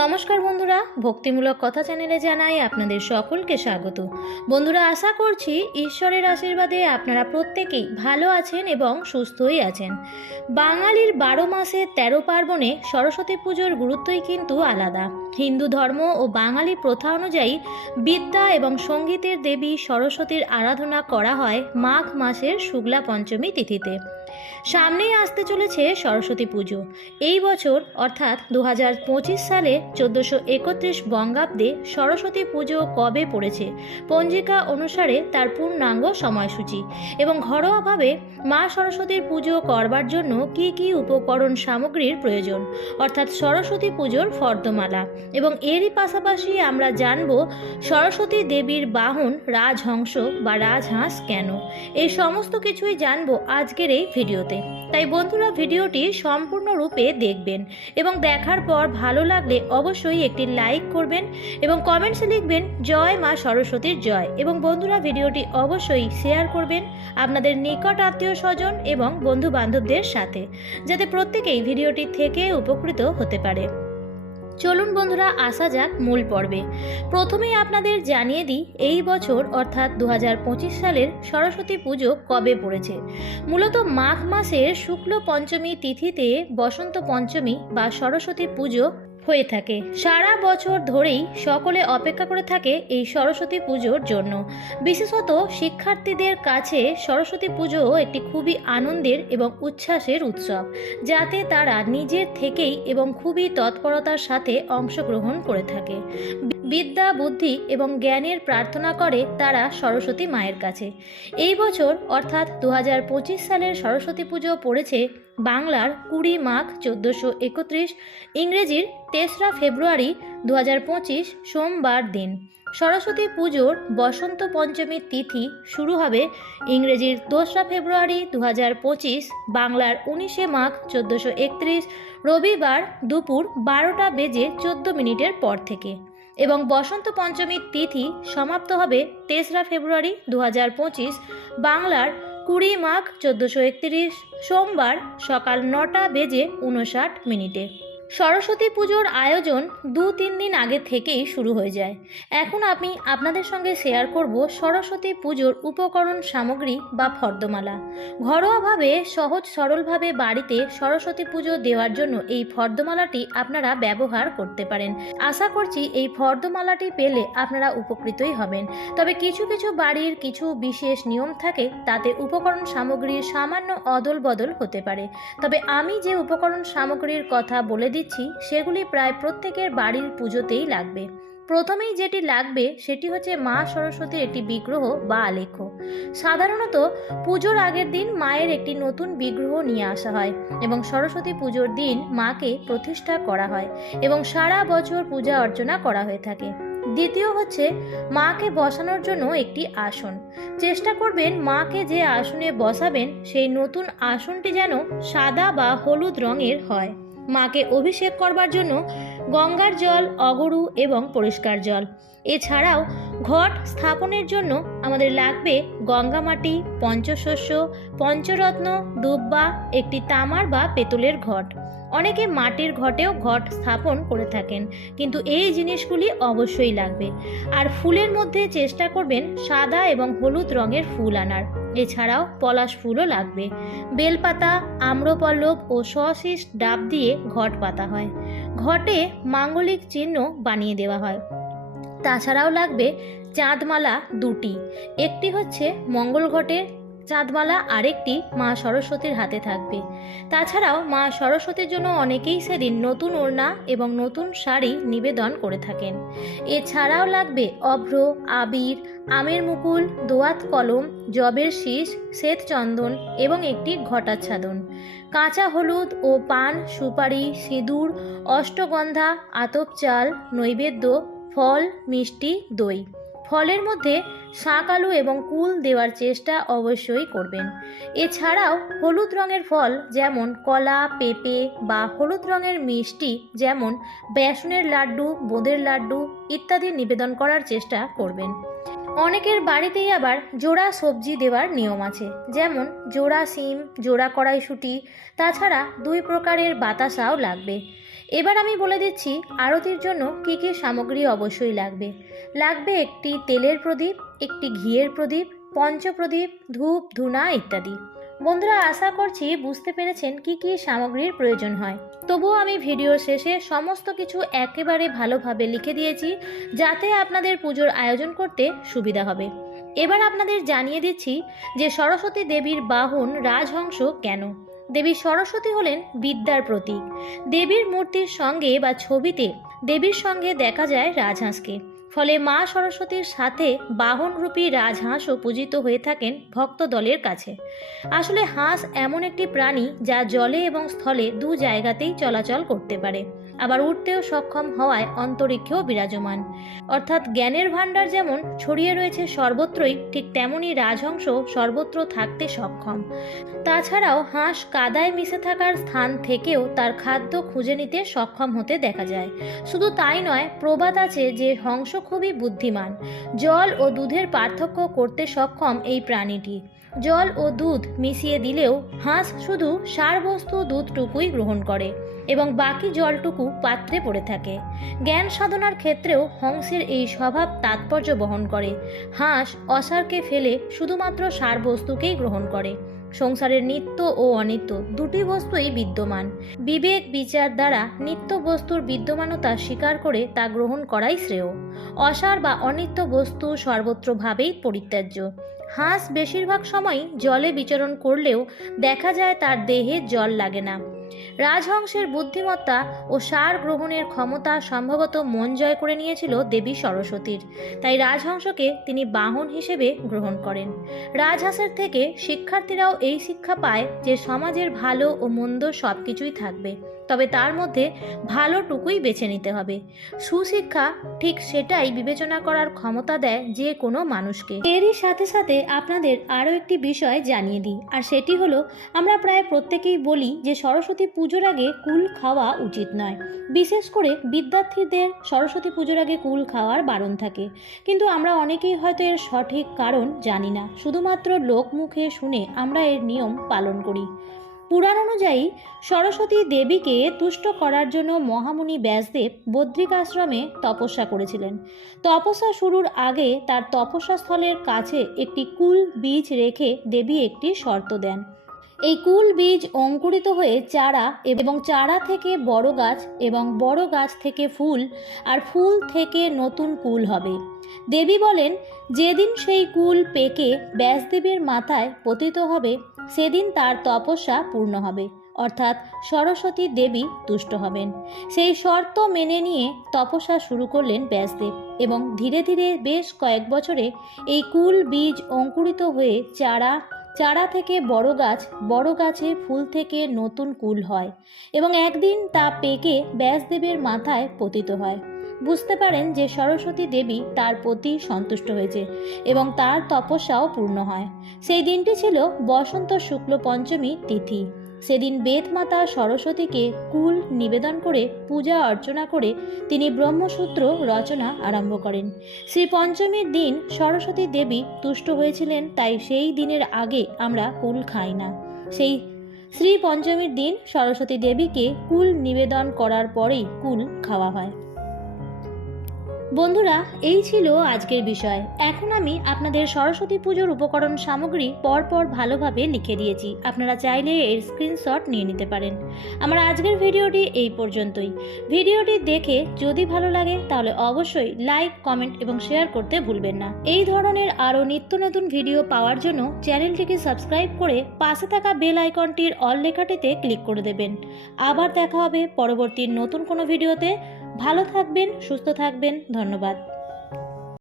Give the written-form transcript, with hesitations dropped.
নমস্কার বন্ধুরা, ভক্তিমূলক কথা চ্যানেলে জানাই আপনাদের সকলকে স্বাগত। বন্ধুরা, আশা করছি ঈশ্বরের আশীর্বাদে আপনারা প্রত্যেকেই ভালো আছেন এবং সুস্থই আছেন। বাঙালির 12 মাসে 13 পার্বণে সরস্বতী পুজোর গুরুত্বই কিন্তু আলাদা। হিন্দু ধর্ম ও বাঙালি প্রথা অনুযায়ী বিদ্যা এবং সঙ্গীতের দেবী সরস্বতীর আরাধনা করা হয় মাঘ মাসের শুক্লা পঞ্চমী তিথিতে। সামনেই আসতে চলেছে সরস্বতী পুজো। এই বছর অর্থাৎ 2025 সালে 1431 বঙ্গাব্দে সরস্বতী পুজো কবে পড়েছে, পঞ্জিকা অনুসারে তার পূর্ণাঙ্গ সময়সূচি এবং ঘরোয়াভাবে মা সরস্বতীর পুজো করবার জন্য কি কি উপকরণ সামগ্রীর প্রয়োজন, অর্থাৎ সরস্বতী পুজোর ফর্দমালা। এবং এরই পাশাপাশি আমরা জানব সরস্বতী দেবীর বাহন রাজহংস বা রাজহাঁস কেন। এই সমস্ত কিছুই জানবো আজকের এই ভিডিওতে। তাই বন্ধুরা, ভিডিওটি সম্পূর্ণরূপে দেখবেন এবং দেখার পর ভালো লাগলে অবশ্যই একটি লাইক করবেন এবং কমেন্টসে লিখবেন জয় মা সরস্বতীর জয়। এবং বন্ধুরা, ভিডিওটি অবশ্যই শেয়ার করবেন আপনাদের নিকট আত্মীয় স্বজন এবং বন্ধু বান্ধবদের সাথে, যাতে প্রত্যেকেই ভিডিওটি থেকে উপকৃত হতে পারে। চলুন বন্ধুরা, আসা যাক মূল পর্বে। প্রথমেই আপনাদের জানিয়ে দিই এই বছর অর্থাৎ 2025 সালের সরস্বতী পুজো কবে পড়েছে। মূলত মাঘ মাসের শুক্ল পঞ্চমী তিথিতে বসন্ত পঞ্চমী বা সরস্বতী পুজো হয়ে থাকে। সারা বছর ধরেই সকলে অপেক্ষা করে থাকে এই সরস্বতী পুজোর জন্য। বিশেষত শিক্ষার্থীদের কাছে সরস্বতী পুজো একটি খুবই আনন্দের এবং উচ্ছ্বাসের উৎসব, যাতে তারা নিজের থেকেই এবং খুবই তৎপরতার সাথে অংশগ্রহণ করে থাকে। বিদ্যা, বুদ্ধি এবং জ্ঞানের প্রার্থনা করে তারা সরস্বতী মায়ের কাছে। এই বছর অর্থাৎ 2025 সালের সরস্বতী পুজো পড়েছে বাংলার 20 মাঘ 1431, ইংরেজির 3রা ফেব্রুয়ারি 2025 সোমবার দিন। সরস্বতী পুজোর বসন্ত পঞ্চমী তিথি শুরু হবে ইংরেজির 2রা ফেব্রুয়ারি 2025, বাংলার 19 মাঘ 1431 রবিবার দুপুর 12:14 পর থেকে, এবং বসন্ত পঞ্চমীর তিথি সমাপ্ত হবে 3রা ফেব্রুয়ারি 2025, বাংলার 20 মাঘ 1431 সোমবার সকাল 9:59। সরস্বতী পুজোর আয়োজন 2-3 দিন আগে থেকেই শুরু হয়ে যায়। এখন আমি আপনাদের সঙ্গে শেয়ার করব সরস্বতী পুজোর উপকরণ সামগ্রী বা ফর্দমালা। ঘরোয়াভাবে সহজ সরলভাবে বাড়িতে সরস্বতী পুজো দেওয়ার জন্য এই ফর্দমালাটি আপনারা ব্যবহার করতে পারেন। আশা করছি এই ফর্দমালাটি পেলে আপনারা উপকৃতই হবেন। তবে কিছু কিছু বাড়ির কিছু বিশেষ নিয়ম থাকে, তাতে উপকরণ সামগ্রীর সামান্য অদল বদল হতে পারে। তবে আমি যে উপকরণ সামগ্রীর কথা বলে দিচ্ছি সেগুলি প্রায় প্রত্যেকের বাড়ির পুজোতেই লাগবে। প্রথমেই যেটি লাগবে সেটি হচ্ছে মা সরস্বতীর একটি বিগ্রহ বা আলেখ্য। সাধারণত পুজোর আগের দিন মায়ের একটি নতুন বিগ্রহ নিয়ে আসা হয় এবং সরস্বতী পুজোর দিন মাকে প্রতিষ্ঠা করা হয় এবং সারা বছর পূজা অর্চনা করা হয়ে থাকে। দ্বিতীয় হচ্ছে মাকে বসানোর জন্য একটি আসন। চেষ্টা করবেন মাকে যে আসনে বসাবেন সেই নতুন আসনটি যেন সাদা বা হলুদ রঙের হয়। মাকে অভিষেক করবার জন্য গঙ্গার জল, অগরু এবং পরিষ্কার জল। এছাড়াও ঘট স্থাপনের জন্য আমাদের লাগবে গঙ্গা মাটি, পঞ্চশস্য, পঞ্চরত্ন, দুব্বা, একটি তামার বা পেতলের ঘট। অনেকে মাটির ঘটেও ঘট স্থাপন করে থাকেন, কিন্তু এই জিনিসগুলি অবশ্যই লাগবে। আর ফুলের মধ্যে চেষ্টা করবেন সাদা এবং হলুদ রঙের ফুল আনার। এছাড়াও পলাশ ফুলও লাগবে। বেলপাতা, আম্রপল্লব ও সশিস ডাব দিয়ে ঘট পাতা হয়। ঘটে মাঙ্গলিক চিহ্ন বানিয়ে দেওয়া হয়। তাছাড়াও লাগবে চাঁদমালা 2টি। একটি হচ্ছে মঙ্গল ঘটের চাঁদমালা, আরেকটি মা সরস্বতীর হাতে থাকবে। তাছাড়াও মা সরস্বতীর জন্য অনেকেই সেদিন নতুন ওড়না এবং নতুন শাড়ি নিবেদন করে থাকেন। এছাড়াও লাগবে অভ্র, আবির, আমের মুকুল, দোয়াত কলম, জবের শীষ, শ্বেত চন্দন এবং একটি ঘটাচ্ছাদন। কাঁচা হলুদ ও পান, সুপারি, সিঁদুর, অষ্টগন্ধা, আতপ চাল, নৈবেদ্য, ফল, মিষ্টি, দই। ফলের মধ্যে শাক, আলু এবং কুল দেওয়ার চেষ্টা অবশ্যই করবেন। এছাড়াও হলুদ রঙের ফল যেমন কলা, পেঁপে বা হলুদ রঙের মিষ্টি যেমন বেসনের লাড্ডু, বোঁদের লাড্ডু ইত্যাদি নিবেদন করার চেষ্টা করবেন। অনেকের বাড়িতেই আবার জোড়া সবজি দেওয়ার নিয়ম আছে, যেমন জোড়া শিম, জোড়া কড়াইশুঁটি, তাছাড়া 2 প্রকারের বাতাসাও লাগবে। এবার আমি বলে দিচ্ছি আরতির জন্য কী কী সামগ্রী অবশ্যই লাগবে। লাগবে একটি তেলের প্রদীপ, একটি ঘিয়ের প্রদীপ, পঞ্চপ্রদীপ, ধূপ, ধূনা ইত্যাদি। বন্ধুরা, আশা করছি বুঝতে পেরেছেন কি কি সামগ্রীর প্রয়োজন হয়। তবুও আমি ভিডিওর শেষে সমস্ত কিছু একেবারে ভালোভাবে লিখে দিয়েছি, যাতে আপনাদের পুজোর আয়োজন করতে সুবিধা হবে। এবার আপনাদের জানিয়ে দিচ্ছি যে সরস্বতী দেবীর বাহন রাজহংস কেন। দেবী সরস্বতী হলেন বিদ্যার প্রতীক। দেবীর মূর্তির সঙ্গে বা ছবিতে দেবীর সঙ্গে দেখা যায় রাজহাঁসকে। ফলে মা সরস্বতীর সাথে বাহনরূপী রাজহাঁসও পূজিত হয়ে থাকেন ভক্ত দলের কাছে। আসলে হাঁস এমন একটি প্রাণী যা জলে এবং স্থলে দু জায়গাতেই চলাচল করতে পারে, আবার উঠতেও সক্ষম হওয়ায় অন্তরিক্ষেও বিরাজমান। অর্থাৎ জ্ঞানের ভাণ্ডার যেমন ছড়িয়ে রয়েছে সর্বত্রই, ঠিক তেমনই রাজহংস সর্বত্র থাকতে সক্ষম। তাছাড়াও হাঁস কাদায় মিশে থাকার স্থান থেকেও তার খাদ্য খুঁজে নিতে সক্ষম হতে দেখা যায়। শুধু তাই নয়, প্রবাদ আছে যে হংস খুবই বুদ্ধিমান। জল ও দুধের পার্থক্য করতে সক্ষম এই প্রাণীটি। জল ও দুধ মিশিয়ে দিলেও হাঁস শুধু সারবস্তু দুধটুকুই গ্রহণ করে এবং বাকি জলটুকু পাত্রে পড়ে থাকে। জ্ঞান সাধনার ক্ষেত্রেও হংসের এই স্বভাব তাৎপর্য বহন করে। হাঁস অসারকে ফেলে শুধুমাত্র সারবস্তুকেই গ্রহণ করে। সংসারের নিত্য ও অনিত্য দুটি বস্তুই বিদ্যমান। বিবেক বিচার দ্বারা নিত্য বস্তুর বিদ্যমানতা স্বীকার করে তা গ্রহণ করাই শ্রেয়। অসার বা অনিত্য বস্তু সর্বত্রভাবেই পরিত্যাজ্য। হাঁস বেশিরভাগ সময়ই জলে বিচরণ করলেও দেখা যায় তার দেহে জল লাগে না। রাজহংসের বুদ্ধিমত্তা ও সার গ্রহণের ক্ষমতা সম্ভবত মন জয় করে নিয়েছিল দেবী সরস্বতীর, তাই রাজহংসকে তিনি বাহন হিসেবে গ্রহণ করেন। রাজহাঁসের থেকে শিক্ষার্থীরাও এই শিক্ষা পায় যে সমাজের ভালো ও মন্দ সব কিছুই থাকবে, তবে তার মধ্যে ভালোটুকুই বেছে নিতে হবে। সুশিক্ষা ঠিক সেটাই বিবেচনা করার ক্ষমতা দেয় যে কোনো মানুষকে। এরই সাথে সাথে আপনাদের আরও একটি বিষয় জানিয়ে দিই, আর সেটি হলো আমরা প্রায় প্রত্যেকেই বলি যে সরস্বতী পুজোর আগে কুল খাওয়া উচিত নয়। বিশেষ করে বিদ্যার্থীদের সরস্বতী পুজোর আগে কুল খাওয়ার বারণ থাকে, কিন্তু আমরা অনেকেই হয়তো এর সঠিক কারণ জানি না। শুধুমাত্র লোকমুখে শুনে আমরা এর নিয়ম পালন করি। পুরাণ অনুযায়ী সরস্বতী দেবীকে তুষ্ট করার জন্য মহামুনি ব্যাসদেব বদ্রিক আশ্রমে তপস্যা করেছিলেন। তপস্যা শুরুর আগে তার তপস্যা স্থলের কাছে একটি কুল বীজ রেখে দেবী একটি শর্ত দেন। এই কুল বীজ অঙ্কুরিত হয়ে চারা, এবং চারা থেকে বড় গাছ, এবং বড় গাছ থেকে ফুল, আর ফুল থেকে নতুন কুল হবে। দেবী বলেন, যেদিন সেই কুল পেকে ব্যাসদেবের মাথায় পতিত হবে সেদিন তার তপস্যা পূর্ণ হবে, অর্থাৎ সরস্বতী দেবী তুষ্ট হবেন। সেই শর্ত মেনে নিয়ে তপস্যা শুরু করলেন ব্যাসদেব, এবং ধীরে ধীরে বেশ কয়েক বছরে এই কুল বীজ অঙ্কুরিত হয়ে চারা থেকে বড় গাছ, বড় গাছে ফুল থেকে নতুন কুল হয়, এবং একদিন তা পেকে ব্যাসদেবের মাথায় পতিত হয়। বুঝতে পারেন যে সরস্বতী দেবী তার প্রতি সন্তুষ্ট হয়েছে এবং তার তপস্যাও পূর্ণ হয়। সেই দিনটি ছিল বসন্ত শুক্ল পঞ্চমী তিথি। সেদিন বেদমাতা সরস্বতীকে কুল নিবেদন করে পূজা অর্চনা করে তিনি ব্রহ্মসূত্র রচনা আরম্ভ করেন। শ্রী পঞ্চমীর দিন সরস্বতী দেবী তুষ্ট হয়েছিলেন, তাই সেই দিনের আগে আমরা কুল খাই না। সেই শ্রী পঞ্চমীর দিন সরস্বতী দেবীকে কুল নিবেদন করার পরেই কুল খাওয়া হয়। বন্ধুরা, এই ছিল আজকের বিষয়। এখন আমি আপনাদের সরস্বতী পুজোর উপকরণ সামগ্রী পরপর ভালোভাবে লিখে দিয়েছি, আপনারা চাইলে এর স্ক্রিনশট নিয়ে নিতে পারেন। আমার আজকের ভিডিওটি এই পর্যন্তই। ভিডিওটি দেখে যদি ভালো লাগে তাহলে অবশ্যই লাইক, কমেন্ট এবং শেয়ার করতে ভুলবেন না। এই ধরনের আরও নিত্য নতুন ভিডিও পাওয়ার জন্য চ্যানেলটিকে সাবস্ক্রাইব করে পাশে থাকা বেল আইকনটির অল লেখাটিতে ক্লিক করে দেবেন। আবার দেখা হবে পরবর্তী নতুন কোনো ভিডিওতে। ভালো থাকবেন, সুস্থ থাকবেন। ধন্যবাদ।